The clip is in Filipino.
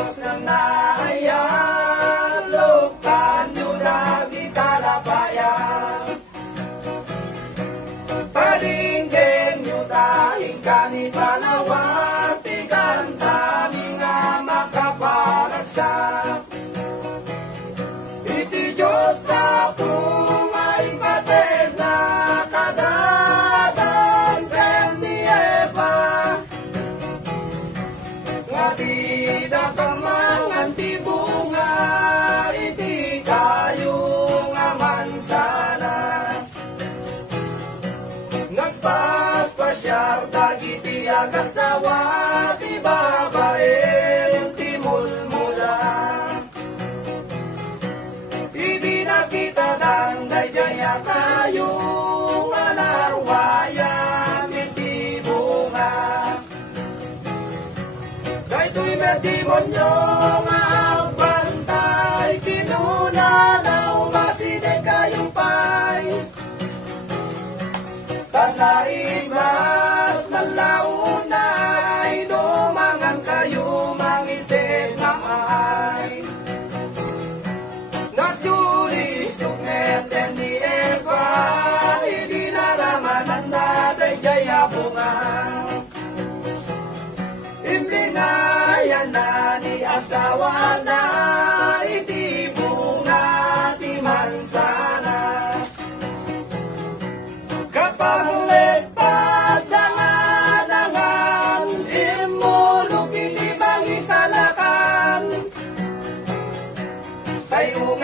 Diyos ng nahayag, luktan nyo lagi talabayan. Palinggen nyo dahing kanit palawag, tigan kami nga makaparagsak. Iti Diyos sa pungay pater na kadadan ken ni Eva, nga di dakamangan ti bunga, iti kayo nga mansanas. Nagpaspasyar dagiti agasawa, ti babae ti mulmula. Hindi nakita ng dayjaya kayo, anarwayan iti bunga. Daytoy medimonyo nga ang bantay, kinuna na umaside kayong pay. Tanaimas malaunay, dumangan kayo mangitig na ay. Nasulisok ngeten ni Eva, hindi naramanan na dayjaya bunga. Imbinayan na ni asawa na, iti bunga ti mansanas. Kapag legpas dangan, imulog iti mangisalakan, tayo